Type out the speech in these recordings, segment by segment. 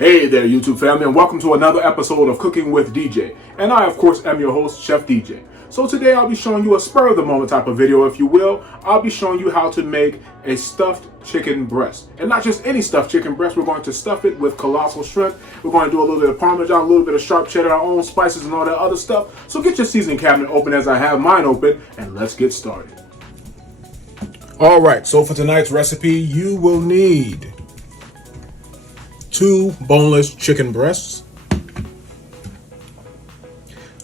Hey there, YouTube family, and welcome to another episode of Cooking with DJ. And I, of course, am your host, Chef DJ. So today I'll be showing you a spur-of-the-moment type of video, if you will. I'll be showing you how to make a stuffed chicken breast. And not just any stuffed chicken breast, we're going to stuff it with colossal shrimp. We're going to do a little bit of Parmesan, a little bit of sharp cheddar, our own spices and all that other stuff. So get your seasoning cabinet open as I have mine open, and let's get started. All right, so for tonight's recipe, you will need 2 boneless chicken breasts.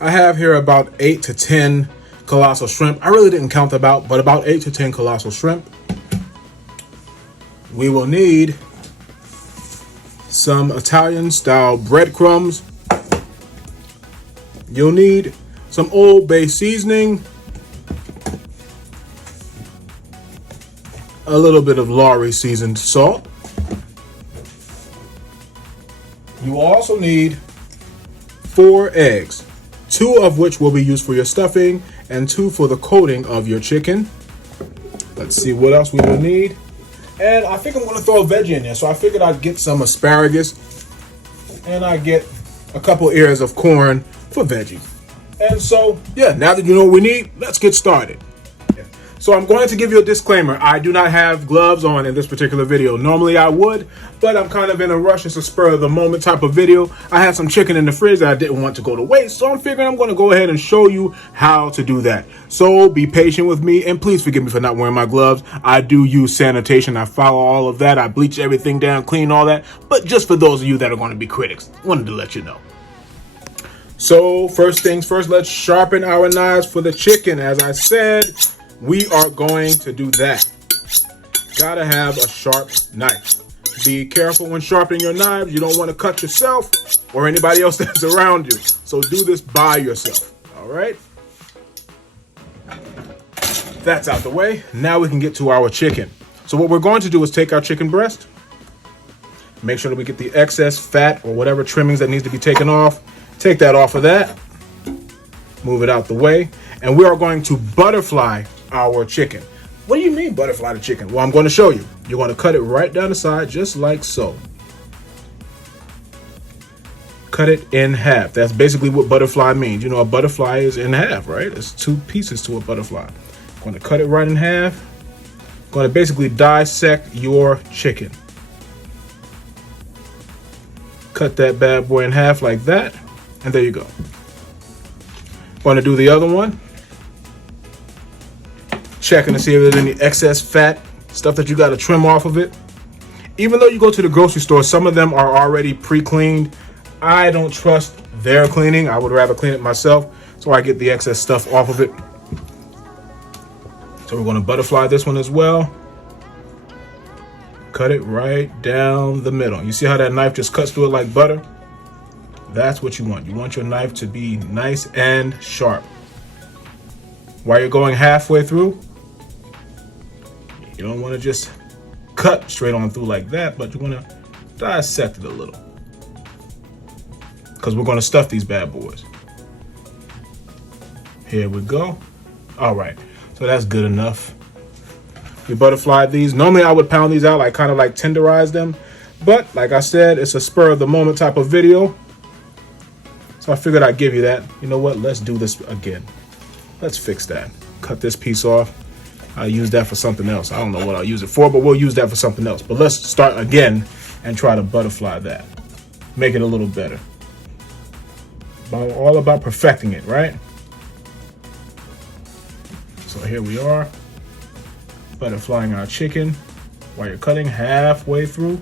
I have here about 8 to 10 colossal shrimp. I really didn't count but about 8 to 10 colossal shrimp. We will need some Italian style breadcrumbs. You'll need some Old Bay seasoning, a little bit of Lorry seasoned salt. You will also need 4 eggs, 2 of which will be used for your stuffing and 2 for the coating of your chicken. Let's see what else we will need. And I think I'm going to throw a veggie in there. So I figured I'd get some asparagus and I get a couple ears of corn for veggies. And so, yeah, now that you know what we need, let's get started. So I'm going to give you a disclaimer. I do not have gloves on in this particular video. Normally I would, but I'm kind of in a rush. It's a spur of the moment type of video. I had some chicken in the fridge that I didn't want to go to waste, so I'm figuring I'm going to go ahead and show you how to do that. So be patient with me, and please forgive me for not wearing my gloves. I do use sanitation. I follow all of that. I bleach everything down, clean all that. But just for those of you that are going to be critics, wanted to let you know. So first things first, let's sharpen our knives for the chicken. As I said, we are going to do that. Gotta have a sharp knife. Be careful when sharpening your knives. You don't want to cut yourself or anybody else that's around you. So do this by yourself. All right. That's out the way. Now we can get to our chicken. So what we're going to do is take our chicken breast. Make sure that we get the excess fat or whatever trimmings that needs to be taken off. Take that off of that. Move it out the way. And we are going to butterfly our chicken. What do you mean butterfly the chicken? Well, I'm going to show you. You're going to cut it right down the side, just like so. Cut it in half. That's basically what butterfly means. You know, a butterfly is in half, right? It's 2 pieces to a butterfly. I'm going to cut it right in half. I'm going to basically dissect your chicken. Cut that bad boy in half like that. And there you go. Going to do the other one. Checking to see if there's any excess fat, stuff that you got to trim off of it. Even though you go to the grocery store, some of them are already pre-cleaned. I don't trust their cleaning. I would rather clean it myself, so I get the excess stuff off of it. So we're going to butterfly this one as well. Cut it right down the middle. You see how that knife just cuts through it like butter? That's what you want. You want your knife to be nice and sharp. While you're going halfway through, you don't want to just cut straight on through like that, but you want to dissect it a little. Because we're going to stuff these bad boys. Here we go. All right, so that's good enough. We butterflied these. Normally I would pound these out, like kind of like tenderize them. But like I said, it's a spur of the moment type of video. So I figured I'd give you that. You know what? Let's do this again. Let's fix that. Cut this piece off. I'll use that for something else. I don't know what I'll use it for, but we'll use that for something else. But let's start again and try to butterfly that. Make it a little better. All about perfecting it, right? So here we are. Butterflying our chicken. While you're cutting halfway through,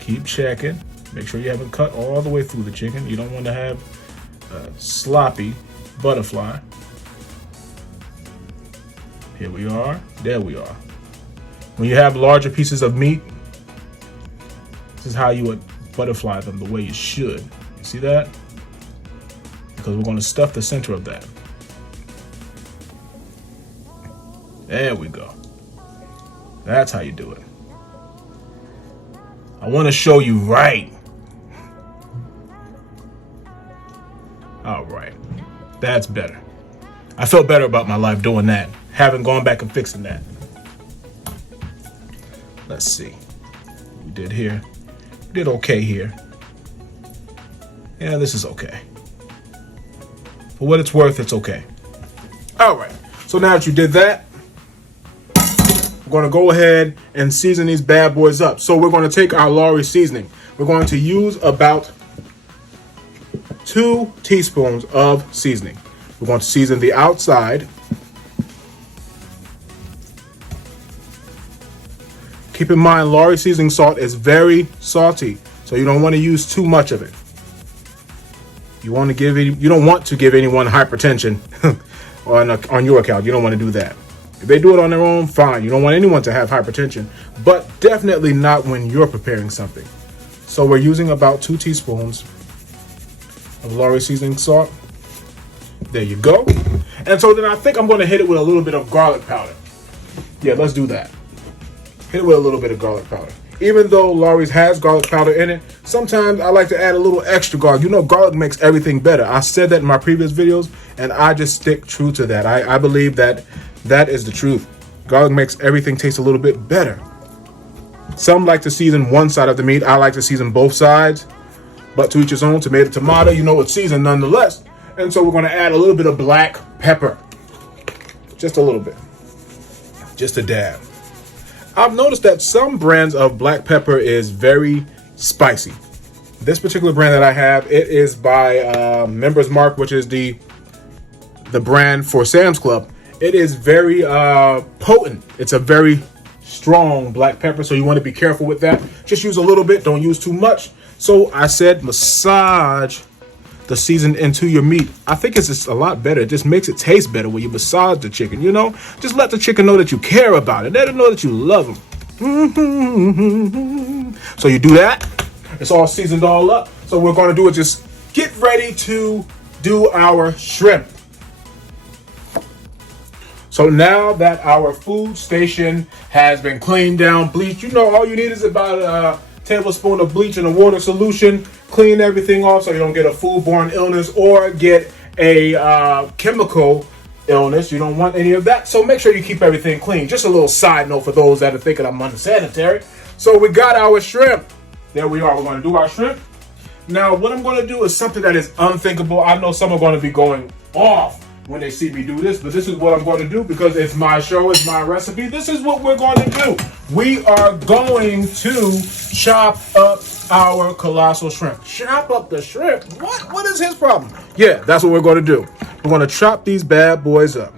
keep checking. Make sure you haven't cut all the way through the chicken. You don't want to have a sloppy butterfly. Here we are. There we are. When you have larger pieces of meat, this is how you would butterfly them the way you should. You see that? Because we're going to stuff the center of that. There we go. That's how you do it. I want to show you right. All right. That's better. I felt better about my life doing that. Haven't gone back and fixing that. Let's see. We did here. Did okay here. Yeah, this is okay. For what it's worth, it's okay. All right. So now that you did that, we're going to go ahead and season these bad boys up. So we're going to take our Lawry seasoning. We're going to use about 2 teaspoons of seasoning. We're going to season the outside. Keep in mind, Lawry seasoning salt is very salty, so you don't want to use too much of it. You don't want to give anyone hypertension on your account. You don't want to do that. If they do it on their own, fine. You don't want anyone to have hypertension, but definitely not when you're preparing something. So we're using about 2 teaspoons of Lawry seasoning salt. There you go. And so then I think I'm going to hit it with a little bit of garlic powder. Yeah, let's do that. Hit it with a little bit of garlic powder. Even though Lawry's has garlic powder in it, sometimes I like to add a little extra garlic. You know, garlic makes everything better. I said that in my previous videos, and I just stick true to that. I believe that that is the truth. Garlic makes everything taste a little bit better. Some like to season one side of the meat. I like to season both sides, but to each his own. Tomato, you know, it's seasoned nonetheless. And so we're going to add a little bit of black pepper. Just a little bit. Just a dab. I've noticed that some brands of black pepper is very spicy. This particular brand that I have, it is by Members Mark, which is the brand for Sam's Club. It is very potent. It's a very strong black pepper, so you want to be careful with that. Just use a little bit, don't use too much. So I said massage the season into your meat. I think it's just a lot better. It just makes it taste better when you massage the chicken, you know? Just let the chicken know that you care about it. Let it know that you love them. So you do that. It's all seasoned all up. So what we're going to do is just get ready to do our shrimp. So now that our food station has been cleaned down, bleached, you know, all you need is about a tablespoon of bleach in a water solution. Clean everything off so you don't get a foodborne illness or get a chemical illness. You don't want any of that. So make sure you keep everything clean. Just a little side note for those that are thinking I'm unsanitary. So we got our shrimp. There we are. We're going to do our shrimp. Now, what I'm going to do is something that is unthinkable. I know some are going to be going off when they see me do this, but this is what I'm going to do because it's my show, it's my recipe. This is what we're going to do. We are going to chop up our colossal shrimp. Chop up the shrimp? What is his problem? Yeah, that's what we're going to do. We're going to chop these bad boys up.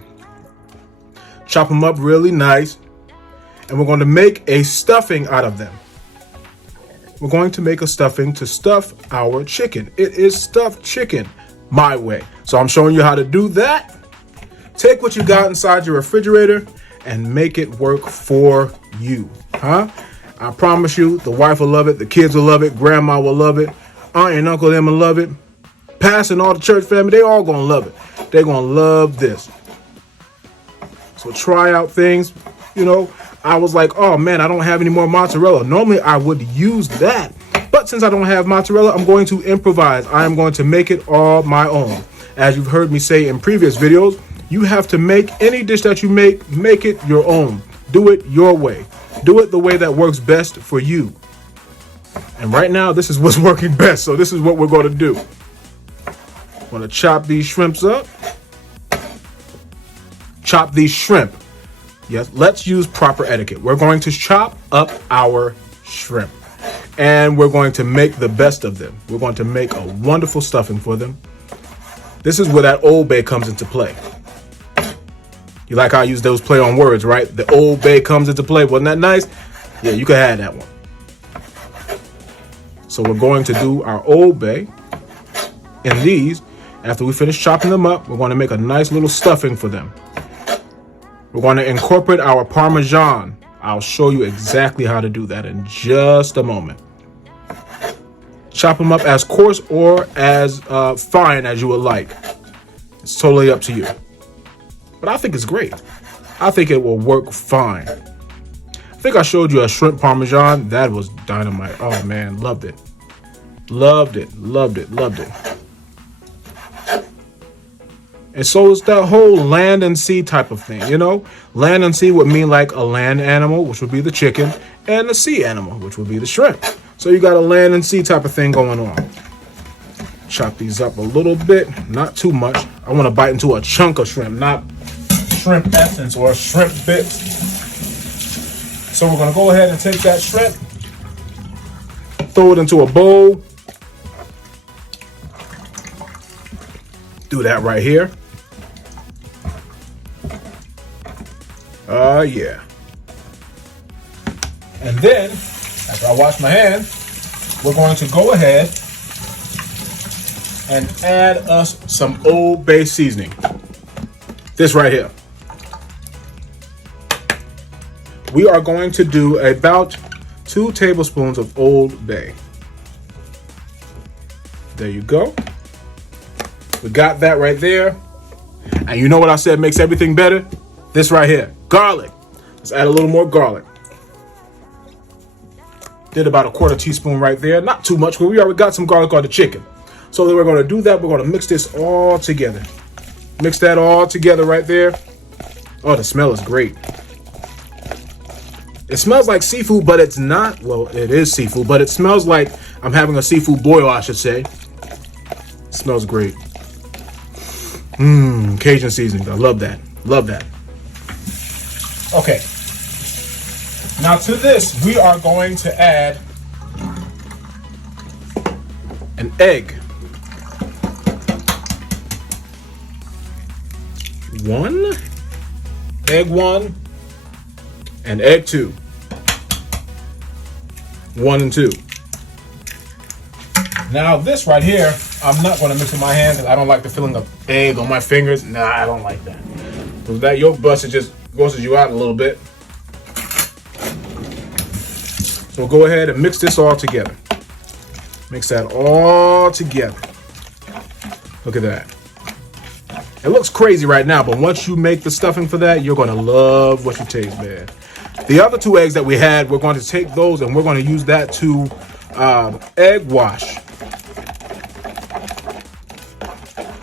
Chop them up really nice. And we're going to make a stuffing out of them. We're going to make a stuffing to stuff our chicken. It is stuffed chicken my way. So I'm showing you how to do that. Take what you got inside your refrigerator and make it work for you. I promise you, the wife will love it, the kids will love it, grandma will love it, aunt and uncle them will love it, pastor and all the church family, they all gonna love it. They're gonna love this. So try out things. You know, I was like, oh man, I don't have any more mozzarella. Normally I would use that. But since I don't have mozzarella, I'm going to improvise. I am going to make it all my own. As you've heard me say in previous videos, you have to make any dish that you make it your own. Do it your way. Do it the way that works best for you. And right now, this is what's working best. So this is what we're going to do. I'm going to chop these shrimps up. Chop these shrimp. Yes, let's use proper etiquette. We're going to chop up our shrimp. And we're going to make the best of them. We're going to make a wonderful stuffing for them. This is where that Old Bay comes into play. You like how I use those play on words, right? The Old Bay comes into play. Wasn't that nice? Yeah, you can have that one. So we're going to do our Old Bay. And these, after we finish chopping them up, we're going to make a nice little stuffing for them. We're going to incorporate our Parmesan. I'll show you exactly how to do that in just a moment. Chop them up as coarse or as fine as you would like. It's totally up to you. But I think it's great. I think it will work fine. I think I showed you a shrimp Parmesan. That was dynamite. Oh man, loved it. Loved it, loved it, loved it. And so it's that whole land and sea type of thing, you know? Land and sea would mean like a land animal, which would be the chicken, and a sea animal, which would be the shrimp. So you got a land and sea type of thing going on. Chop these up a little bit, not too much. I want to bite into a chunk of shrimp, not shrimp essence or shrimp bits. So we're going to go ahead and take that shrimp, throw it into a bowl. Do that right here. Yeah. And then, after I wash my hands, we're going to go ahead and add us some Old Bay seasoning. This right here. We are going to do about 2 tablespoons of Old Bay. There you go. We got that right there. And you know what I said makes everything better? This right here, garlic. Let's add a little more garlic. Did about a 1/4 teaspoon right there. Not too much, but we already got some garlic on the chicken. So then we're going to do that. We're going to mix this all together. Mix that all together right there. Oh, the smell is great. It smells like seafood, but it's not. Well, it is seafood, but it smells like I'm having a seafood boil, I should say. It smells great. Cajun seasoning. I love that. Love that. Okay. Now to this, we are going to add an egg. 1, egg 1, and egg 2. 1 and 2. Now this right here, I'm not going to mix with my hands. I don't like the feeling of egg on my fingers. Nah, I don't like that. Because that yolk buster just grosses you out a little bit. So go ahead and mix this all together. Mix that all together. Look at that. It looks crazy right now, but once you make the stuffing for that, you're going to love what you taste, man. The other 2 eggs that we had, we're going to take those and we're going to use that to egg wash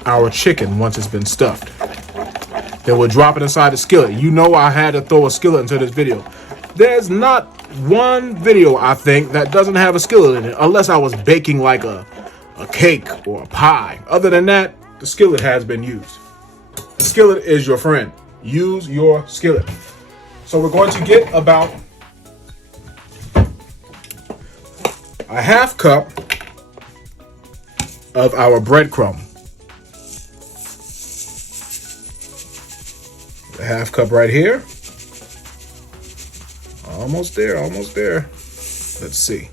our chicken once it's been stuffed. Then we'll drop it inside the skillet. You know I had to throw a skillet into this video. There's not one video, I think, that doesn't have a skillet in it, unless I was baking like a cake or a pie. Other than that, the skillet has been used. The skillet is your friend. Use your skillet. So we're going to get about a 1/2 cup of our breadcrumb. A 1/2 cup right here. Almost there, almost there. Let's see.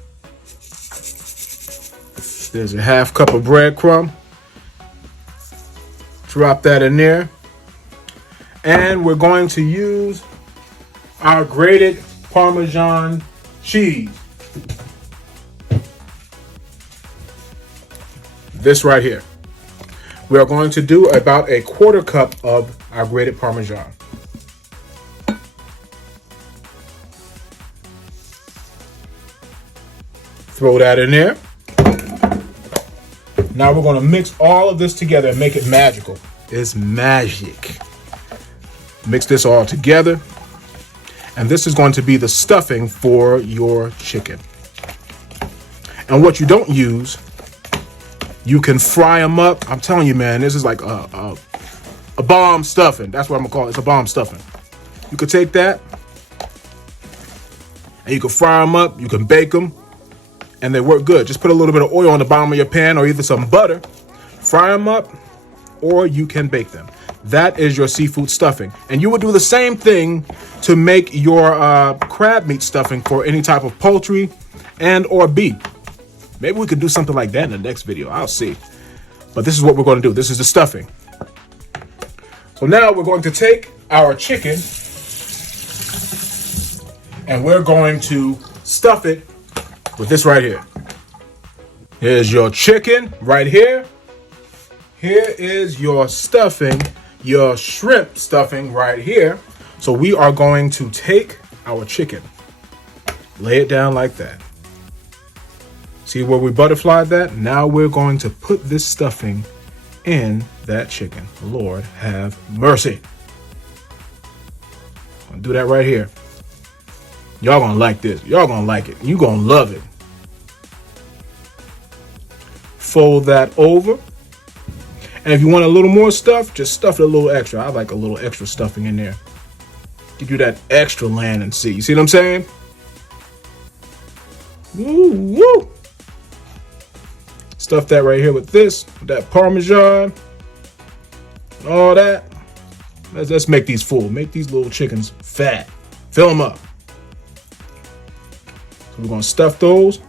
There's a 1/2 cup of breadcrumb. Drop that in there. And we're going to use our grated Parmesan cheese. This right here. We are going to do about a 1/4 cup of our grated Parmesan. Throw that in there. Now we're going to mix all of this together and make it magical. It's magic. Mix this all together. And this is going to be the stuffing for your chicken. And what you don't use, you can fry them up. I'm telling you, man, this is like a bomb stuffing. That's what I'm going to call it. It's a bomb stuffing. You could take that and you can fry them up. You can bake them. And they work good. Just put a little bit of oil on the bottom of your pan or either some butter. Fry them up, or you can bake them. That is your seafood stuffing. And you would do the same thing to make your crab meat stuffing for any type of poultry and or beef. Maybe we could do something like that in the next video. I'll see. But this is what we're going to do. This is the stuffing. So now we're going to take our chicken and we're going to stuff it with this right here. Here's your chicken right here. Here is your stuffing, your shrimp stuffing right here. So we are going to take our chicken, lay it down like that. See where we butterflied that? Now we're going to put this stuffing in that chicken. Lord have mercy. I'll do that right here. Y'all gonna like this. Y'all gonna like it. You gonna love it. Fold that over. And if you want a little more stuff, just stuff it a little extra. I like a little extra stuffing in there. Give you that extra land and see. You see what I'm saying? Woo, woo. Stuff that right here with this, with that Parmesan, and all that. Let's make these full. Make these little chickens fat. Fill them up. So we're going to stuff those.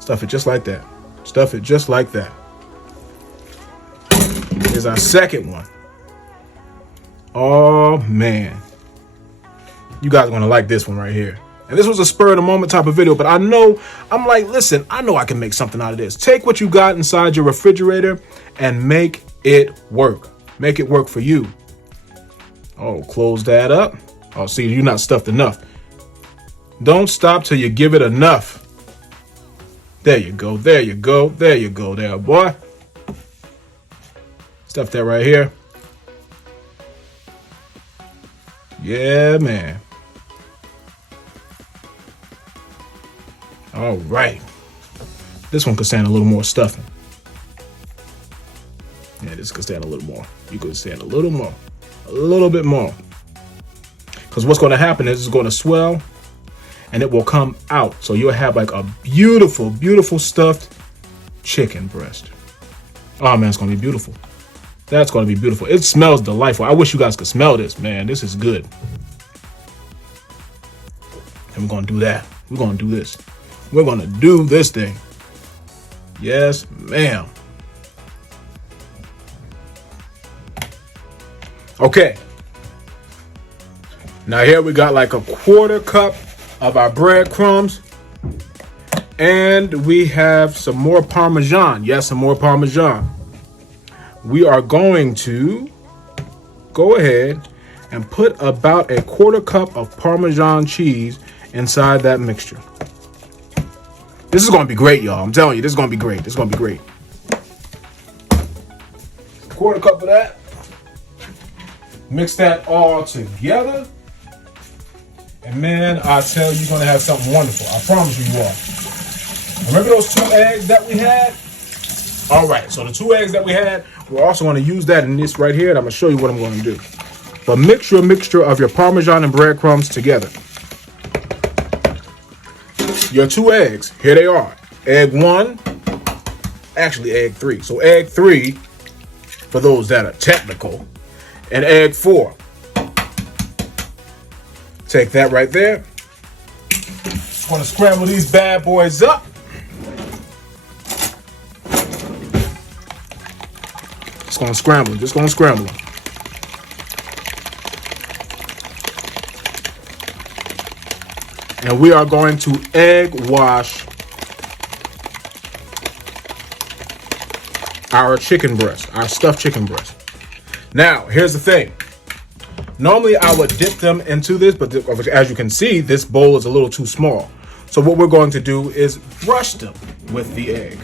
Stuff it just like that. Stuff it just like that. Here's our second one. Oh, man. You guys are going to like this one right here. And this was a spur of the moment type of video, but I'm like, listen, I know I can make something out of this. Take what you got inside your refrigerator and make it work. Make it work for you. Oh, close that up. Oh, see, you're not stuffed enough. Don't stop till you give it enough. There you go. There you go. There you go there, boy. Stuff that right here. Yeah, man. All right. This one could stand a little more stuffing. Yeah, this could stand a little more. You could stand a little more. A little bit more. Because what's going to happen is it's going to swell and it will come out. So you'll have like a beautiful, beautiful stuffed chicken breast. Oh, man, it's going to be beautiful. That's going to be beautiful. It smells delightful. I wish you guys could smell this, man. This is good. And we're going to do that. We're going to do this. We're going to do this thing. Yes, ma'am. Okay. Now here we got like a 1/4 cup of our breadcrumbs. And we have some more Parmesan. Yes, some more Parmesan. We are going to go ahead and put about a 1/4 cup of Parmesan cheese inside that mixture. This is going to be great, y'all. I'm telling you, this is going to be great. This is going to be great. 1/4 cup of that. Mix that all together. And man, I tell you, you're going to have something wonderful. I promise you are. Remember those 2 eggs that we had? All right, so the 2 eggs that we had, we're also going to use that in this right here, and I'm going to show you what I'm going to do. But mix your mixture of your Parmesan and breadcrumbs together. Your 2 eggs, here they are. Egg 1, actually egg 3. So egg 3, for those that are technical, and egg 4. Take that right there. I'm going to scramble these bad boys up. Just going to scramble them. Just going to scramble them. And we are going to egg wash our chicken breast, our stuffed chicken breast. Now, here's the thing. Normally, I would dip them into this, but as you can see, this bowl is a little too small. So what we're going to do is brush them with the egg.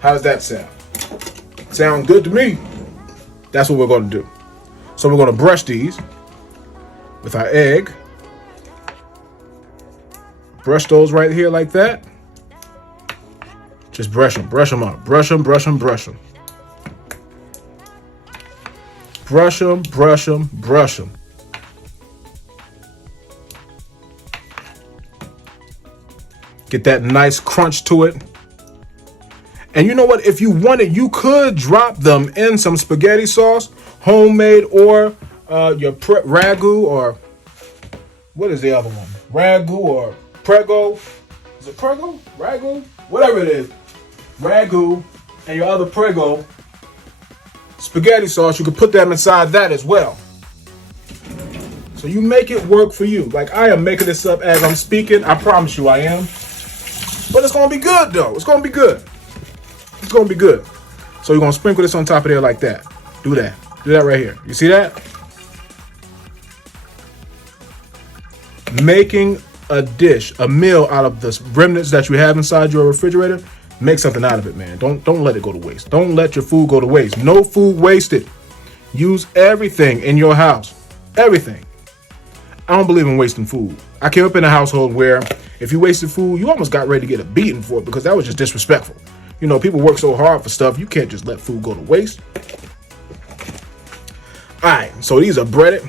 How does that sound? Sound good to me. That's what we're going to do. So we're going to brush these with our egg. Brush those right here like that. Just brush them up. Brush them. Brush them. Brush them. Get that nice crunch to it. And you know what? If you wanted, you could drop them in some spaghetti sauce, homemade, or your ragu, or what is the other one? Ragu or prego. Is it prego? Ragu? Whatever it is. Ragu and your other prego spaghetti sauce, you could put them inside that as well. So you make it work for you. Like I am making this up as I'm speaking. I promise you I am. But it's going to be good though. It's going to be good. It's going to be good. So you're going to sprinkle this on top of there like that. Do that. Do that right here. You see that? Making a dish, a meal out of the remnants that you have inside your refrigerator. Make something out of it, man. Don't let it go to waste. Don't let your food go to waste. No food wasted. Use everything in your house. Everything. I don't believe in wasting food. I came up in a household where if you wasted food, you almost got ready to get a beating for it because that was just disrespectful. You know, people work so hard for stuff, you can't just let food go to waste. All right, so these are breaded.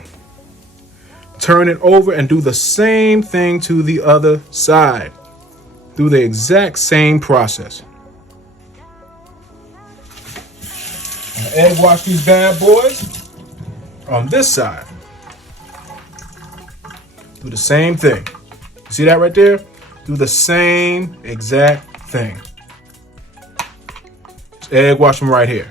Turn it over and do the same thing to the other side. Do the exact same process. Egg wash these bad boys on this side. Do the same thing. See that right there? Do the same exact thing. Just egg wash them right here.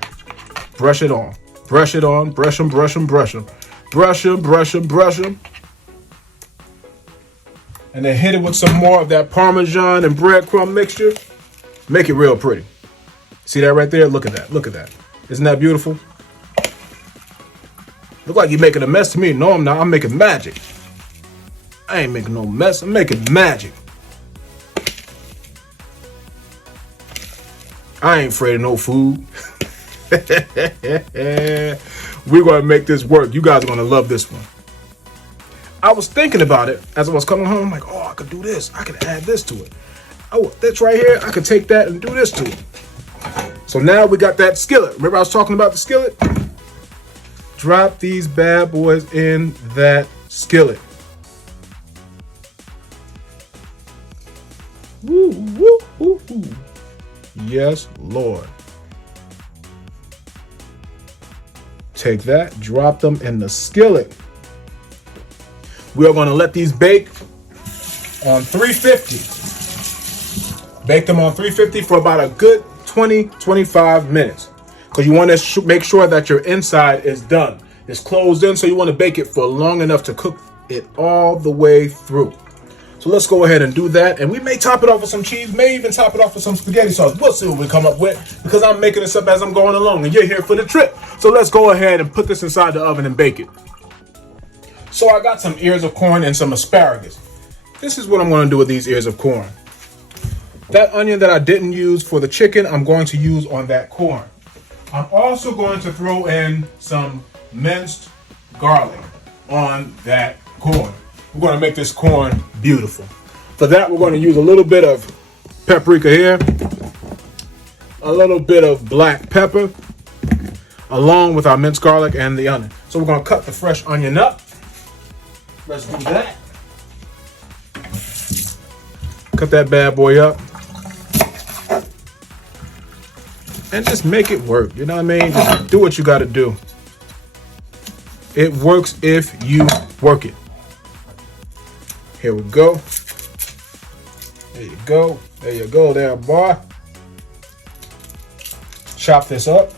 Brush it on. Brush it on. Brush them, brush them, brush them. Brush them, brush them, brush them. And then hit it with some more of that Parmesan and breadcrumb mixture. Make it real pretty. See that right there? Look at that. Look at that. Isn't that beautiful? Look like you're making a mess to me. No, I'm not. I'm making magic. I ain't making no mess. I'm making magic. I ain't afraid of no food. We're going to make this work. You guys are going to love this one. I was thinking about it as I was coming home. I'm like, oh, I could do this. I could add this to it. Oh, that's right here. I could take that and do this to it. So now we got that skillet. Remember I was talking about the skillet? Drop these bad boys in that skillet. Woo, woo, woo, woo. Yes, Lord. Take that, drop them in the skillet. We are going to let these bake on 350. Bake them on 350 for about a good 20-25 minutes. Because you want to make sure that your inside is done. It's closed in, so you want to bake it for long enough to cook it all the way through. So let's go ahead and do that. And we may top it off with some cheese, may even top it off with some spaghetti sauce. We'll see what we come up with because I'm making this up as I'm going along and you're here for the trip. So let's go ahead and put this inside the oven and bake it. So I got some ears of corn and some asparagus. This is what I'm going to do with these ears of corn. That onion that I didn't use for the chicken, I'm going to use on that corn. I'm also going to throw in some minced garlic on that corn. We're going to make this corn beautiful. For that, we're going to use a little bit of paprika here, a little bit of black pepper, along with our minced garlic and the onion. So we're going to cut the fresh onion up. Let's do that. Cut that bad boy up. And just make it work. You know what I mean? Just do what you got to do. It works if you work it. Here we go. There you go. There you go there, boy. Chop this up.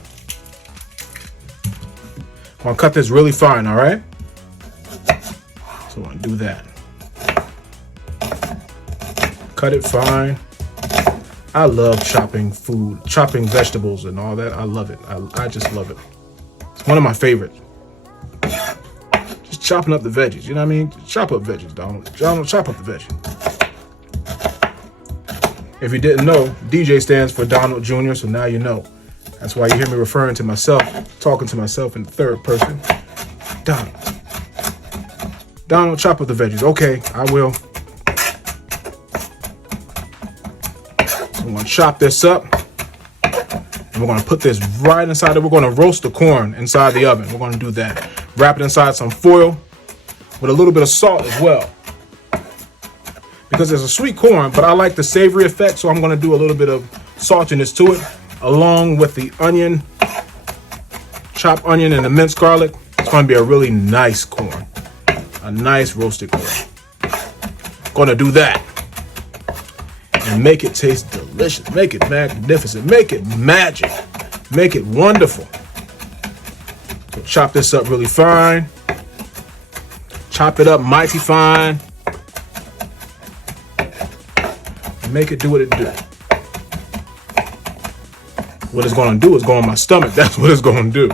I'm going to cut this really fine, all right? So I'm going to do that. Cut it fine. I love chopping food, chopping vegetables and all that. I love it. I just love it. It's one of my favorites. Just chopping up the veggies. You know what I mean? Chop up veggies, Donald. Donald, chop up the veggies. If you didn't know, DJ stands for Donald Jr., so now you know. That's why you hear me referring to myself, talking to myself in the third person. Donald. Donald, chop up the veggies. Okay, I will. We're going to chop this up. And we're going to put this right inside it. We're going to roast the corn inside the oven. We're going to do that. Wrap it inside some foil with a little bit of salt as well. Because there's a sweet corn, but I like the savory effect, so I'm going to do a little bit of saltiness to it, along with the onion, chopped onion and the minced garlic. It's going to be a really nice corn. A nice roasted corn. Going to do that. And make it taste delicious. Make it magnificent. Make it magic. Make it wonderful. So chop this up really fine. Chop it up mighty fine. And make it do what it do. What it's going to do is go on my stomach. That's what it's going to do.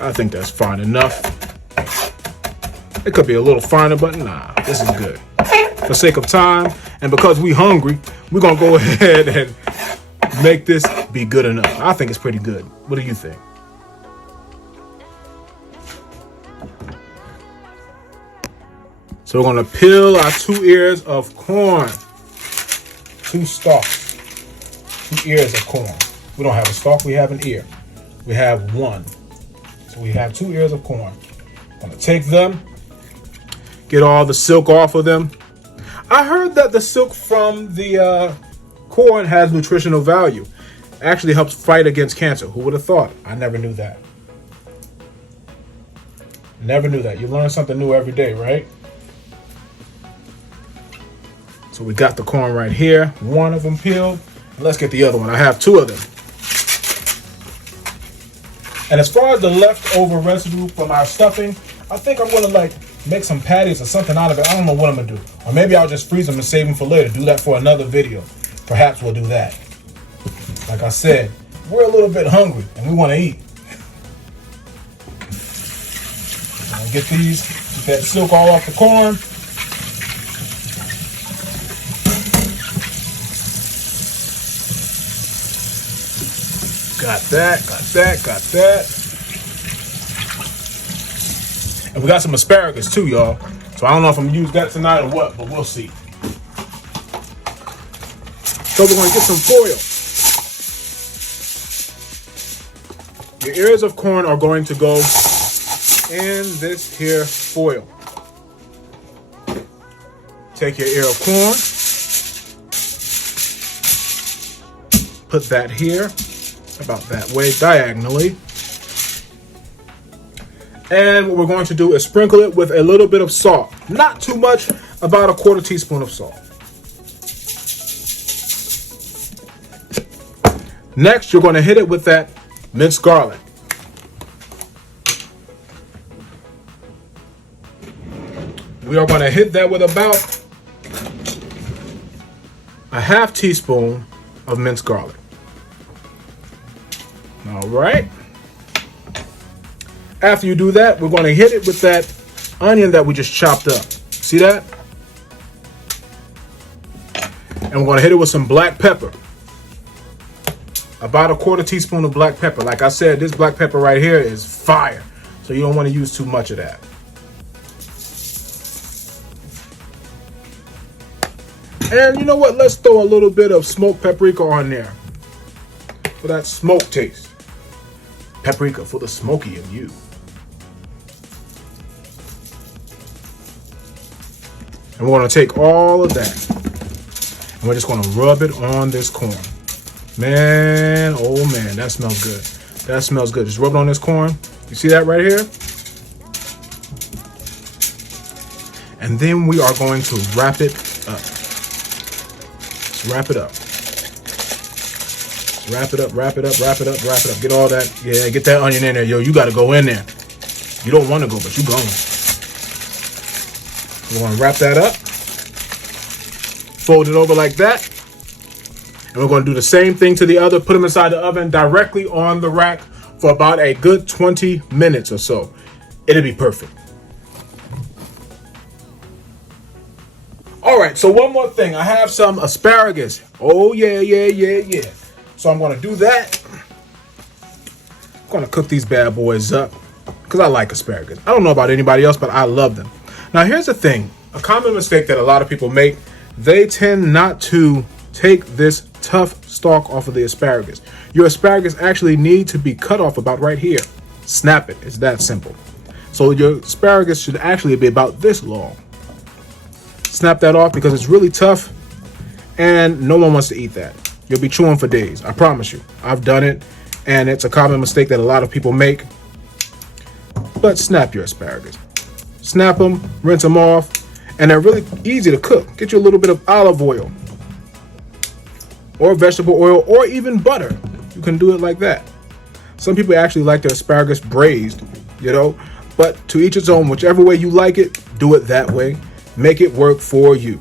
I think that's fine enough. It could be a little finer, but nah, this is good. For sake of time, and because we hungry, we're going to go ahead and make this be good enough. I think it's pretty good. What do you think? So we're going to peel our 2 ears of corn. 2 stalks. 2 ears of corn. We don't have a stalk, we have an ear. We have 1. So we have 2 ears of corn. I'm going to take them, get all the silk off of them. I heard that the silk from the corn has nutritional value. Actually helps fight against cancer. Who would have thought? I never knew that. Never knew that. You learn something new every day, right? So we got the corn right here. 1 of them peeled. Let's get the other one. I have 2 of them. And as far as the leftover residue from our stuffing, I think I'm going to make some patties or something out of it. I don't know what I'm going to do. Or maybe I'll just freeze them and save them for later. Do that for another video. Perhaps we'll do that. Like I said, we're a little bit hungry and we want to eat. Get that silk all off the corn. Got that. And we got some asparagus too, y'all. So I don't know if I'm gonna use that tonight or what, but we'll see. So we're gonna get some foil. Your ears of corn are going to go in this here foil. Take your ear of corn, put that here, about that way, diagonally. And what we're going to do is sprinkle it with a little bit of salt. Not too much, about a 1/4 teaspoon of salt. Next, you're going to hit it with that minced garlic. We are going to hit that with about a 1/2 teaspoon of minced garlic. All right. After you do that, we're going to hit it with that onion that we just chopped up. See that? And we're going to hit it with some black pepper. About a 1/4 teaspoon of black pepper. Like I said, this black pepper right here is fire. So you don't want to use too much of that. And you know what? Let's throw a little bit of smoked paprika on there for that smoke taste. Paprika for the smoky in you. And we're going to take all of that and we're just going to rub it on this corn. Man, oh man, that smells good. That smells good. Just rub it on this corn. You see that right here? And then we are going to wrap it up. Let's wrap it up. Wrap it up, wrap it up, wrap it up, wrap it up. Get all that, yeah, get that onion in there. Yo, you got to go in there. You don't want to go, but you going. We're going to wrap that up. Fold it over like that. And we're going to do the same thing to the other. Put them inside the oven directly on the rack for about a good 20 minutes or so. It'll be perfect. All right, so one more thing. I have some asparagus. Oh, yeah. So I'm going to do that. I'm going to cook these bad boys up because I like asparagus. I don't know about anybody else, but I love them. Now, here's the thing. A common mistake that a lot of people make, they tend not to take this tough stalk off of the asparagus. Your asparagus actually need to be cut off about right here. Snap it. It's that simple. So your asparagus should actually be about this long. Snap that off because it's really tough and no one wants to eat that. You'll be chewing for days. I promise you. I've done it and it's a common mistake that a lot of people make. But snap your asparagus. Snap them, rinse them off, and they're really easy to cook. Get you a little bit of olive oil or vegetable oil or even butter. You can do it like that. Some people actually like their asparagus braised, you know, but to each its own. Whichever way you like it, do it that way. Make it work for you.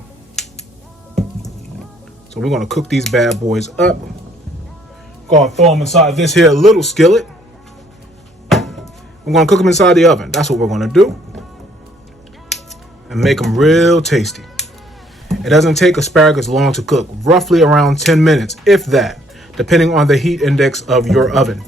So we're going to cook these bad boys up. Going to throw them inside this here little skillet. We're going to cook them inside the oven. That's what we're going to do. And make them real tasty. It doesn't take asparagus long to cook. Roughly around 10 minutes, if that, depending on the heat index of your oven.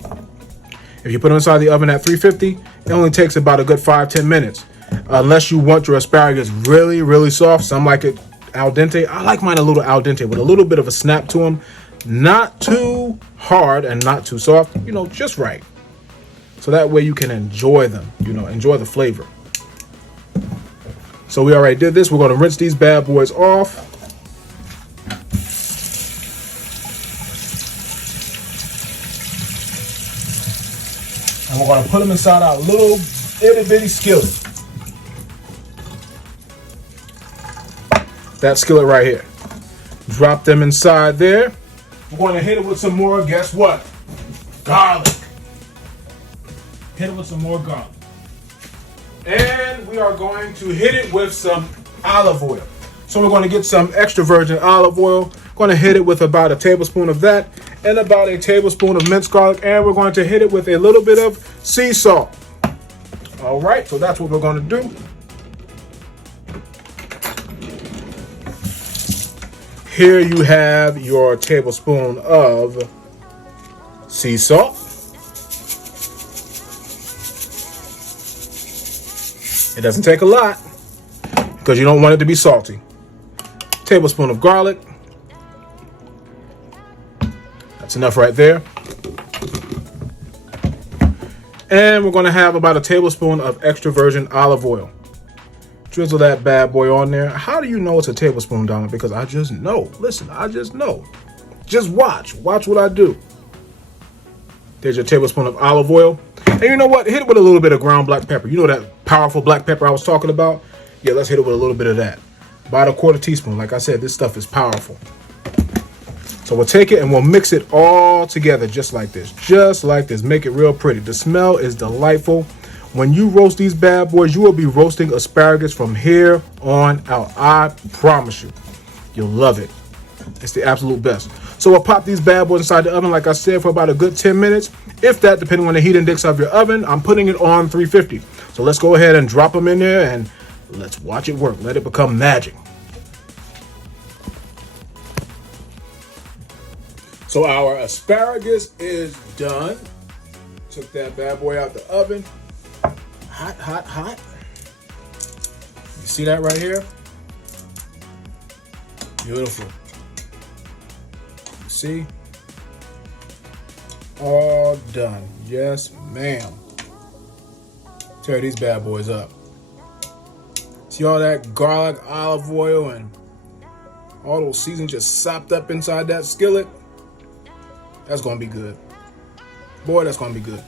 If you put them inside the oven at 350, it only takes about a good 5-10 minutes. unless you want your asparagus really, really soft. Some like it al dente. I like mine a little al dente with a little bit of a snap to them. Not too hard and not too soft, you know, just right. So that way you can enjoy them, you know, enjoy the flavor. So we already did this. We're going to rinse these bad boys off. And we're going to put them inside our little itty bitty skillet. That skillet right here. Drop them inside there. We're going to hit it with some more, guess what? Garlic. Hit it with some more garlic. And we are going to hit it with some olive oil. So we're going to get some extra virgin olive oil. Going to hit it with about a tablespoon of that and about a tablespoon of minced garlic. And we're going to hit it with a little bit of sea salt. All right, so that's what we're going to do. Here you have your tablespoon of sea salt. It doesn't take a lot because you don't want it to be salty. Tablespoon of garlic. That's enough right there. And we're going to have about a tablespoon of extra virgin olive oil. Drizzle that bad boy on there. How do you know it's a tablespoon, Donald? Because I just know. Listen, I just know. Just watch. Watch what I do. There's your tablespoon of olive oil. And you know what? Hit it with a little bit of ground black pepper. You know that powerful black pepper I was talking about? Yeah, let's hit it with a little bit of that. About a quarter teaspoon. Like I said, this stuff is powerful. So we'll take it and we'll mix it all together just like this. Just like this. Make it real pretty. The smell is delightful. When you roast these bad boys, you will be roasting asparagus from here on out. I promise you. You'll love it. It's the absolute best. So we'll pop these bad boys inside the oven, like I said, for about a good 10 minutes. If that, depending on the heat index of your oven, I'm putting it on 350. So let's go ahead and drop them in there and let's watch it work. Let it become magic. So our asparagus is done. Took that bad boy out the oven. Hot, hot, hot. You see that right here? Beautiful. You see? All done. Yes, ma'am. Tear these bad boys up. See all that garlic, olive oil, and all those seasonings just sopped up inside that skillet? That's gonna be good. Boy, that's gonna be good.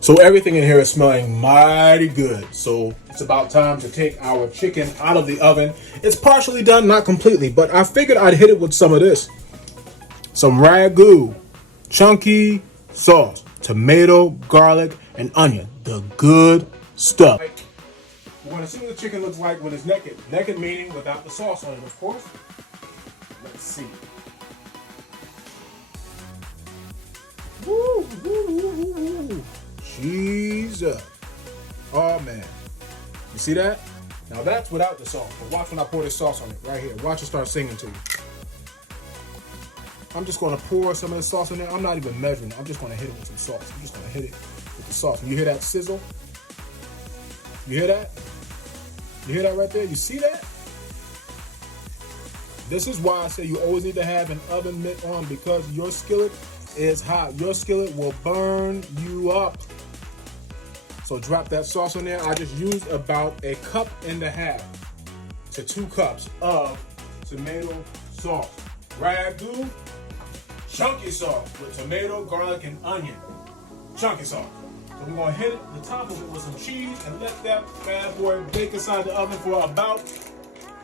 So everything in here is smelling mighty good. So it's about time to take our chicken out of the oven. It's partially done, not completely, but I figured I'd hit it with some of this. Some ragu, chunky sauce, tomato, garlic, and onion. The good stuff. We're gonna see what the chicken looks like when it's naked. Naked meaning without the sauce on it, of course. Let's see. Woo, woo, woo, woo, woo. Jesus. Oh man. You see that? Now that's without the sauce. But watch when I pour this sauce on it right here. Watch it start singing to you. I'm just gonna pour some of the sauce in there. I'm not even measuring it. I'm just gonna hit it with some sauce. I'm just gonna hit it with the sauce. You hear that sizzle? You hear that? You hear that right there? You see that? This is why I say you always need to have an oven mitt on, because your skillet is hot. Your skillet will burn you up. So drop that sauce on there. I just used about 1.5 cups to 2 cups of tomato sauce. Ragu, chunky sauce with tomato, garlic, and onion. Chunky sauce. So we're gonna hit the top of it with some cheese and let that bad boy bake inside the oven for about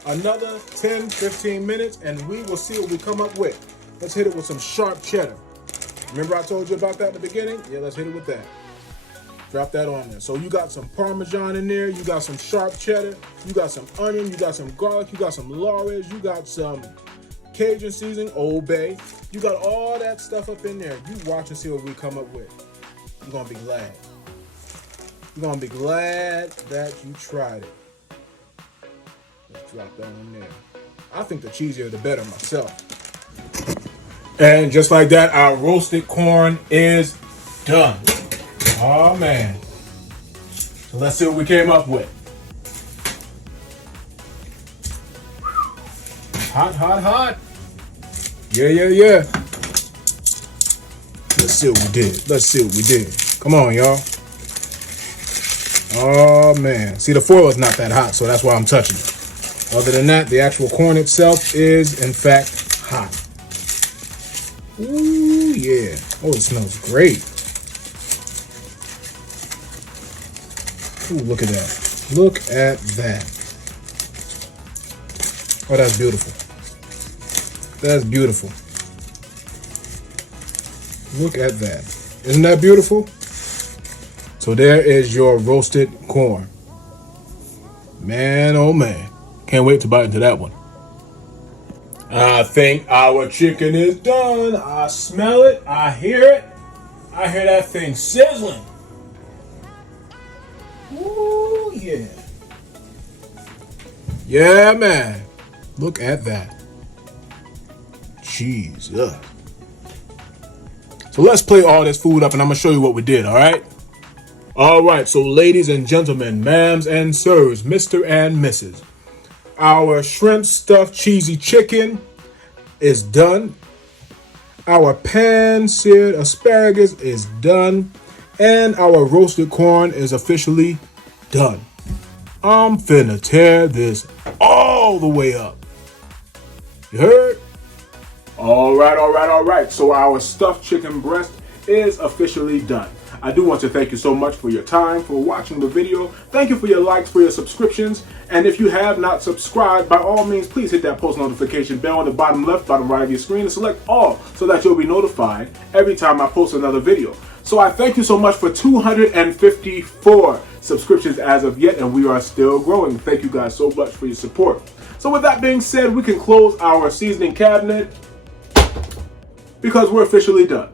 another 10-15 minutes, and we will see what we come up with. Let's hit it with some sharp cheddar. Remember I told you about that in the beginning? Yeah, let's hit it with that. Drop that on there. So you got some Parmesan in there, you got some sharp cheddar, you got some onion, you got some garlic, you got some Laurels, you got some Cajun seasoning, Old Bay. You got all that stuff up in there. You watch and see what we come up with. You're gonna be glad. You're gonna be glad that you tried it. Let's drop that in there. I think the cheesier the better myself. And just like that, our roasted corn is done. Oh man. So let's see what we came up with. Hot, hot, hot. Yeah, yeah, yeah. Let's see what we did. Let's see what we did. Come on, y'all. Oh man. See, the foil is not that hot, so that's why I'm touching it. Other than that, the actual corn itself is, in fact, hot. Ooh, yeah. Oh, it smells great. Ooh, look at that. Look at that. Oh, that's beautiful. That's beautiful. Look at that. Isn't that beautiful? So there is your roasted corn. Man, oh man. Can't wait to bite into that one. I think our chicken is done. I smell it. I hear it. I hear that thing sizzling. Ooh, yeah. Yeah, man. Look at that. Jesus. So let's plate all this food up and I'm going to show you what we did, all right? All right, so ladies and gentlemen, ma'ams and sirs, Mr. and Mrs., our shrimp stuffed cheesy chicken is done. Our pan-seared asparagus is done. And our roasted corn is officially done. I'm finna tear this all the way up. You heard? All right. So our stuffed chicken breast is officially done. I do want to thank you so much for your time, for watching the video. Thank you for your likes, for your subscriptions. And if you have not subscribed, by all means, please hit that post notification bell on the bottom left, bottom right of your screen and select all so that you'll be notified every time I post another video. So I thank you so much for 254 subscriptions as of yet, and we are still growing. Thank you guys so much for your support. So with that being said, we can close our seasoning cabinet because we're officially done.